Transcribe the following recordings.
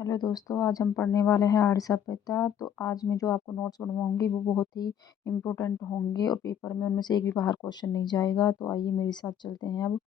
Hello दोस्तों, आज हम पढ़ने वाले हैं आर्य सभ्यता। तो आज मैं जो आपको नोट्स बनवाऊंगी वो बहुत ही इम्पोर्टेंट होंगे और पेपर में उनमें से एक भी बाहर क्वेश्चन नहीं जाएगा। तो आइए मेरे साथ चलते हैं अब।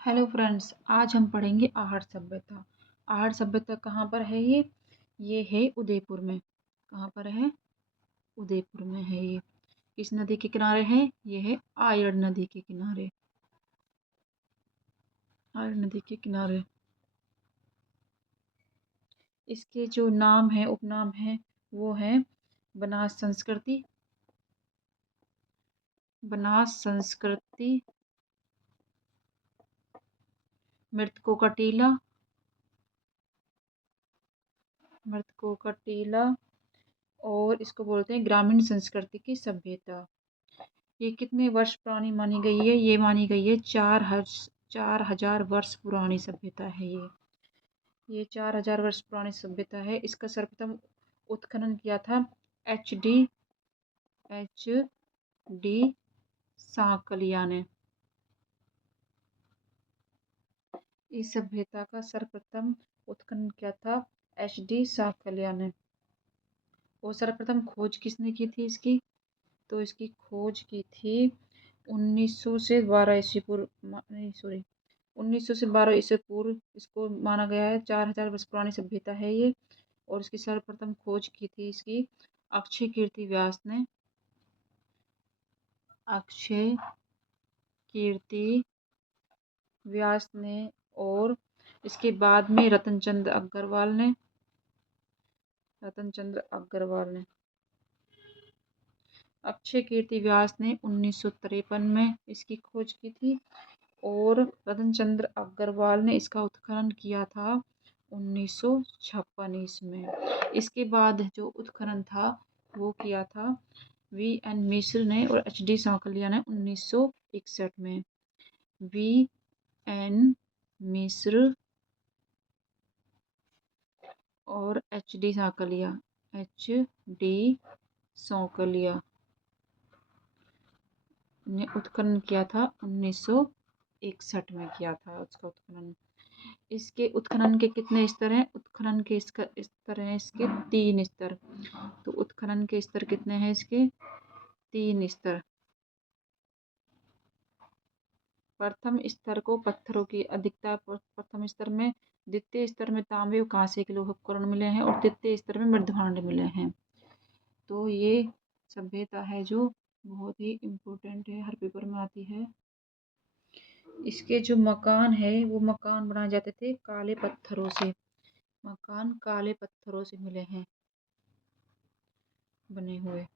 हेलो फ्रेंड्स, आज हम पढ़ेंगे आर्य सभ्यता। आर्य सभ्यता कहाँ पर है? ये है उदयपुर में। कहाँ पर है? उदयपुर में है ये। किस नदी के किनारे है? ये है आयरन नदी के किनारे। आयरन नदी के किनारे। इसके जो नाम है, उपनाम है, वो है बनास संस्कृति, बनास संस्कृति, मृतकों का टीला, मृतकों का टीला, और इसको बोलते हैं ग्रामीण संस्कृति की सभ्यता। ये कितने वर्ष पुरानी मानी गई है? ये मानी गई है 4,000 वर्ष पुरानी सभ्यता है ये 4,000 वर्ष पुरानी सभ्यता है। इसका सर्वप्रथम उत्खनन किया था एच डी सांकलिया ने। इस सभ्यता का सर्वप्रथम उत्खनन किया था एच डी सांकलिया ने। और सर्वप्रथम खोज किसने की थी इसकी? तो इसकी खोज की थी 1900 से 12 ईस्वी पूर्व, नहीं सॉरी, 1900 से 12 ईस्वी पूर्व इसको माना गया है। 4,000 वर्ष पुरानी सभ्यता है ये। और इसकी सर्वप्रथम खोज की थी इसकी अक्षय कीर्ति व्यास ने। अक्षय कीर्ति व्यास ने। और इसके बाद में रतनचंद्र अग्रवाल ने। रतनचंद्र अग्रवाल ने। अक्षय कीर्ति व्यास ने 1953 में इसकी खोज की थी। और रतनचंद्र अग्रवाल ने इसका उत्खनन किया था 1956 में। इसके बाद जो उत्खनन था वो किया था वी एन मिश्र ने और एच डी सांकलिया ने 1961 में। वी एन मिश्र और H D Sankalia, H D Sankalia ने उत्खनन किया था 1961 में किया था उसका उत्खनन। इसके उत्खनन के कितने स्तर हैं? उत्खनन के इसका स्तर हैं इसके 3 स्तर। तो उत्खनन के स्तर कितने हैं इसके? 3 स्तर। प्रथम स्तर को पत्थरों की अधिकता प्रथम स्तर में, द्वितीय स्तर में तांबे और कांसे के लोह उपकरण मिले हैं और तृतीय स्तर में मृदभांड मिले हैं। तो ये सभ्यता है जो बहुत ही इम्पोर्टेंट है, हर पेपर में आती है। इसके जो मकान है वो मकान बनाए जाते थे काले पत्थरों से। मकान काले पत्थरों से मिले हैं बने हुए।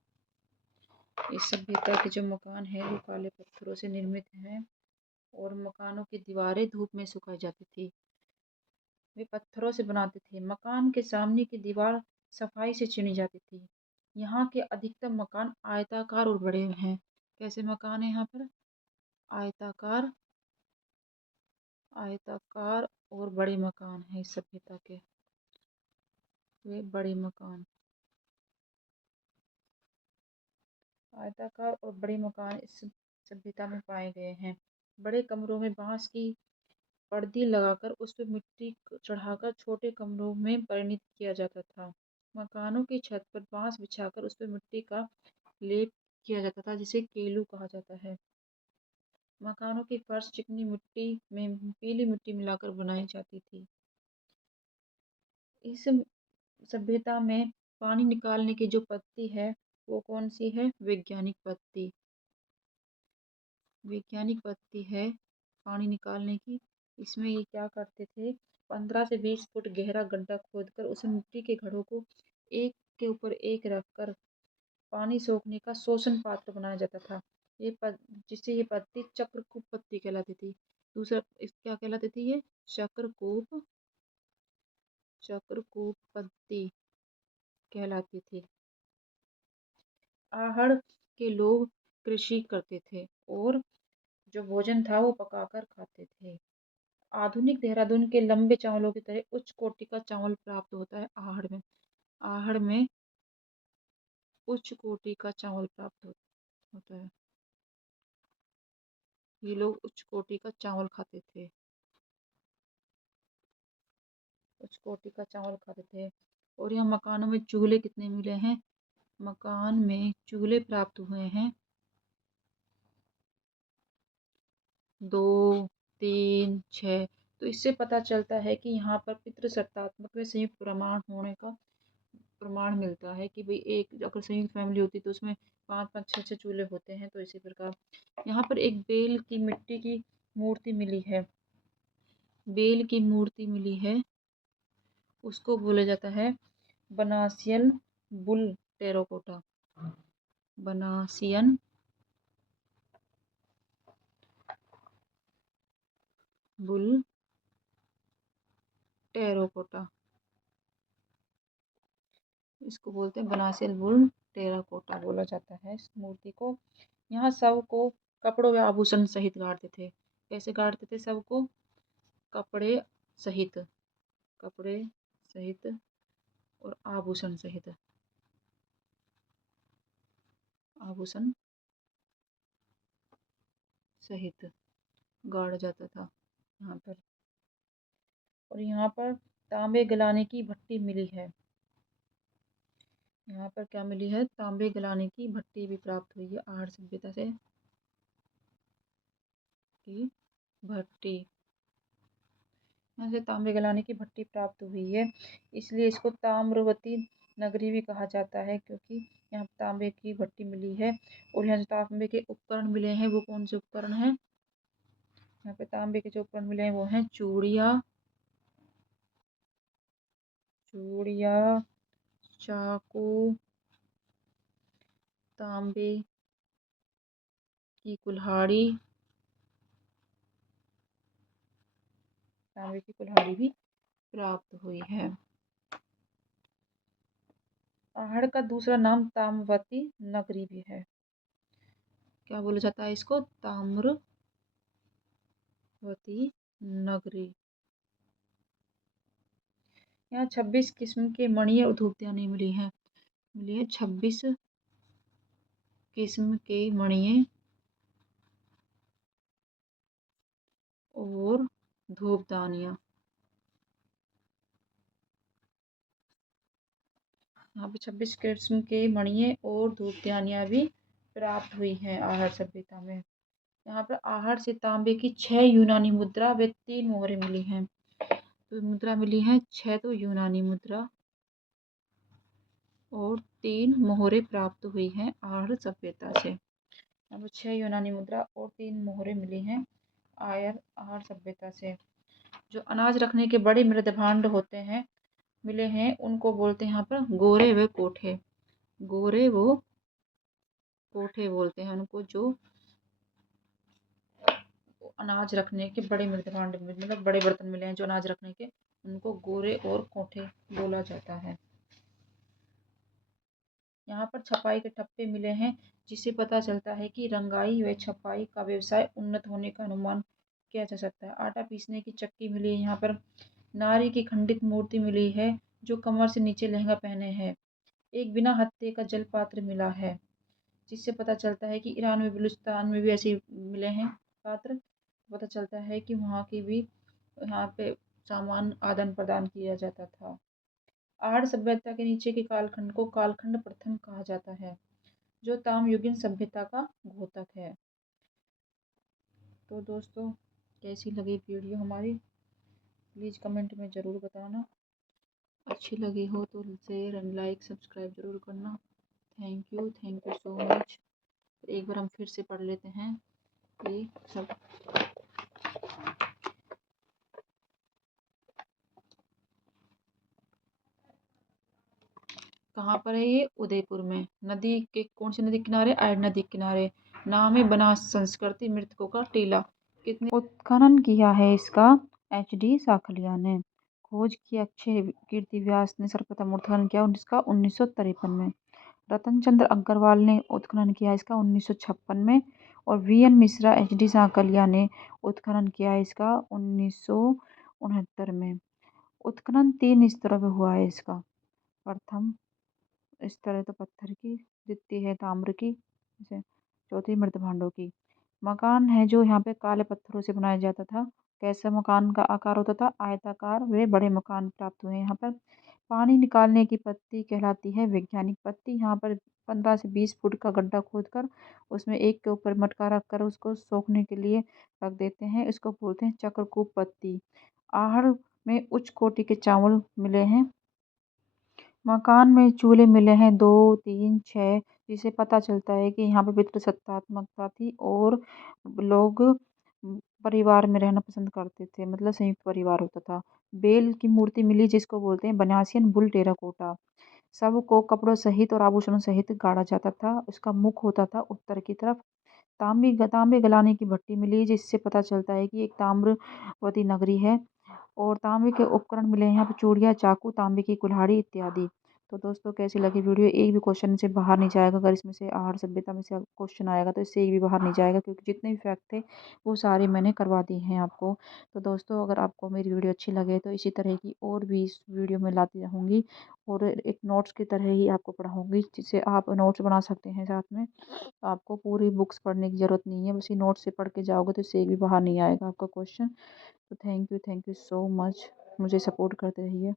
इस सभ्यता के जो मकान है वो काले पत्थरों से निर्मित हैं। और मकानों की दीवारें धूप में सुखाई जाती थी। वे पत्थरों से बनाते थे। मकान के सामने की दीवार सफाई से चुनी जाती थी। यहाँ के अधिकतर मकान आयताकार और बड़े हैं। कैसे मकान है यहाँ पर? आयताकार, आयताकार और बड़े मकान है इस सभ्यता के। वे बड़े मकान, आयताकार और बड़े मकान इस सभ्यता में पाए गए हैं। बड़े कमरों में बांस की पर्दी लगाकर उस पर मिट्टी चढ़ाकर छोटे कमरों में परिणित किया जाता था। मकानों की छत पर बांस बिछाकर उस पर मिट्टी का लेप किया जाता था जिसे केलू कहा जाता है। मकानों की फर्श चिकनी मिट्टी में पीली मिट्टी मिलाकर बनाई जाती थी। इस सभ्यता में पानी निकालने की जो पद्धति है वो कौन सी है? वैज्ञानिक पद्धति। वैज्ञानिक पद्धति है पानी निकालने की। इसमें ये क्या करते थे? 15 से 20 फुट गहरा गड्ढा खोदकर उसमें मिट्टी के घड़ों को एक के ऊपर एक रखकर पानी सोखने का शोषण पात्र बनाया जाता था। जिससे ये पद्धति चक्रकूप पद्धति कहलाती थी। दूसरा क्या कहलाती थी ये? चक्रकूप, चक्रकूप पद्धति कहलाती थी। आहड़ के लोग कृषि करते थे और जो भोजन था वो पकाकर खाते थे। आधुनिक देहरादून के लंबे चावलों की तरह उच्च कोटि का चावल प्राप्त होता है आहड़ में। आहड़ में उच्च कोटि का चावल प्राप्त होता है। ये लोग उच्च कोटि का चावल खाते थे। उस कोटि का चावल खाते थे। और यहाँ मकानों में चूल्हे कितने मिले हैं? मकान में चूल्हे प्राप्त हुए हैं 2, 3, 6। तो इससे पता चलता है कि यहाँ पर पितृसत्तात्मक व संयुक्त प्रमाण होने का प्रमाण मिलता है कि भाई एक अगर संयुक्त फैमिली होती तो उसमें 5-5, 6-6 चूल्हे होते हैं। तो इसी प्रकार यहाँ पर एक बेल की मिट्टी की मूर्ति मिली है। बेल की मूर्ति मिली है, उसको बोला जाता है बनासियन बुल टेराकोटा। बनासियन बुल टेराकोटा, इसको बोलते हैं बनासियन बुल टेराकोटा बोला जाता है इस मूर्ति को। यहाँ सब को कपड़ों व आभूषण सहित गाड़ते थे। कैसे गाड़ते थे सबको? कपड़े सहित, कपड़े सहित और आभूषण सहित, आभूषण सहित गाड़ा जाता था यहाँ पर। और यहाँ पर तांबे गलाने की भट्टी मिली है। यहाँ पर क्या मिली है? तांबे गलाने की भट्टी भी प्राप्त हुई है आहड़ सभ्यता से। की भट्टी, यहाँ से तांबे गलाने की भट्टी प्राप्त हुई है, इसलिए इसको ताम्रवती नगरी भी कहा जाता है, क्योंकि यहाँ तांबे की भट्टी मिली है। और यहाँ जो तांबे के उपकरण मिले हैं वो कौन से उपकरण हैं? यहाँ पे तांबे के जो उपकरण मिले हैं वो हैं चूड़िया, चूड़िया, चाकू, तांबे की कुल्हाड़ी, तांबे की कुल्हाड़ी भी प्राप्त हुई है। आहड़ का दूसरा नाम ताम्रवती नगरी भी है। क्या बोला जाता है इसको? ताम्रवती नगरी। यहाँ 26 किस्म के मणिये और धूपदानी मिली है। मिली है 26 किस्म के मणिये और धूपदानियाँ। यहाँ पे 26 किस्म के मणिये और धूपदानियाँ भी प्राप्त हुई हैं आहड़ सभ्यता में। यहाँ पर आहड़ से तांबे की 6 यूनानी मुद्रा व 3 मोहरें मिली हैं। तो मुद्रा मिली हैं 6 तो यूनानी मुद्रा और 3 मोहरें प्राप्त हुई हैं आहड़ सभ्यता से। यहाँ पर 6 यूनानी मुद्रा और 3 मोहरें मिली हैं आहड़ सभ्यता से। जो अनाज रखने के बड़े मृद भांड होते हैं मिले हैं, उनको बोलते हैं यहाँ पर गोरे व कोठे। गोरे व कोठे बोलते हैं उनको, जो अनाज रखने के बड़े मृद भांड मतलब बड़े बर्तन मिले हैं जो अनाज रखने के, उनको गोरे और कोठे बोला जाता है। यहाँ पर छपाई के ठप्पे मिले हैं, जिससे पता चलता है कि रंगाई व छपाई का व्यवसाय उन्नत होने का अनुमान किया जा सकता है। आटा पीसने की चक्की मिली है। यहाँ पर नारी की खंडित मूर्ति मिली है जो कमर से नीचे लहंगा पहने है। एक बिना हत्थे का जल पात्र मिला है, जिससे पता चलता है कि ईरान में बलूचिस्तान में भी ऐसे मिले हैं पात्र। पता चलता है कि वहाँ की भी यहाँ पे सामान आदान प्रदान किया जाता था। आहड़ सभ्यता के नीचे के कालखंड को कालखंड प्रथम कहा जाता है, जो ताम्रयुगीन सभ्यता का द्योतक है। तो दोस्तों, कैसी लगी वीडियो हमारी? प्लीज़ कमेंट में ज़रूर बताना। अच्छी लगी हो तो शेयर एंड लाइक सब्सक्राइब ज़रूर करना। Thank you so much. एक बार हम फिर से पढ़ लेते हैं ये सब। कहाँ पर है ये? उदयपुर में। नदी के कौन सी नदी किनारे? आयरन नदी किनारे। नाम है बनास संस्कृति मृतकों का टीला। कितने उत्खनन किया है इसका? HD साखलिया ने। खोज की अक्षय कीर्ति व्यास ने सर्वप्रथम उत्खनन किया इसका 1953 में। रतन चंद्र अग्रवाल ने उत्खनन किया इसका 1956 में। और VN मिश्रा HD साकलिया ने उत्खनन किया इसका 1969 में। उत्खनन 3 स्तरों में हुआ है इसका। प्रथम स्तर है तो पत्थर की, द्वितीय है ताम्र की, चौथी मृत भांडों की। मकान है जो यहाँ पे काले पत्थरों से बनाया जाता था। कैसा मकान का आकार होता था? आयताकार। वे बड़े मकान प्राप्त हुए यहाँ पर। पानी निकालने की पत्ती कहलाती है वैज्ञानिक पत्ती। यहाँ पर 15 से 20 फुट का गड्ढा खोदकर उसमें एक के ऊपर मटका रखकर उसको सोखने के लिए रख देते हैं। इसको बोलते हैं चक्रकूप पत्ती। आहड़ में उच्च कोटि के चावल मिले हैं। मकान में चूल्हे मिले हैं 2, 3, 6, जिससे पता चलता है कि यहाँ पे पितृसत्तात्मकता थी और लोग परिवार में रहना पसंद करते थे, मतलब संयुक्त परिवार होता था। बेल की मूर्ति मिली जिसको बोलते हैं बनासियन बुल टेराकोटा। सबको कपड़ों सहित और आभूषणों सहित गाड़ा जाता था। उसका मुख होता था उत्तर की तरफ। तांबे गलाने की भट्टी मिली जिससे पता चलता है कि एक ताम्रवती नगरी है। और तांबे के उपकरण मिले हैं यहाँ पे चूड़ियाँ, चाकू, तांबे की कुल्हाड़ी इत्यादि। तो दोस्तों कैसी लगी वीडियो? एक भी क्वेश्चन से बाहर नहीं जाएगा। अगर इसमें से आहार सभ्यता में से क्वेश्चन आएगा तो इससे एक भी बाहर नहीं जाएगा, क्योंकि जितने भी फैक्ट थे वो सारे मैंने करवा दिए हैं आपको। तो दोस्तों अगर आपको मेरी वीडियो अच्छी लगे तो इसी तरह की और भी इस वीडियो में लाती रहूँगी और एक नोट्स की तरह ही आपको पढ़ाऊँगी, जिससे आप नोट्स बना सकते हैं साथ में। आपको पूरी बुक्स पढ़ने की ज़रूरत नहीं है, बस ये नोट्स से पढ़ के जाओगे तो इससे एक भी बाहर नहीं आएगा आपका क्वेश्चन। तो थैंक यू सो मच। मुझे सपोर्ट करते रहिए।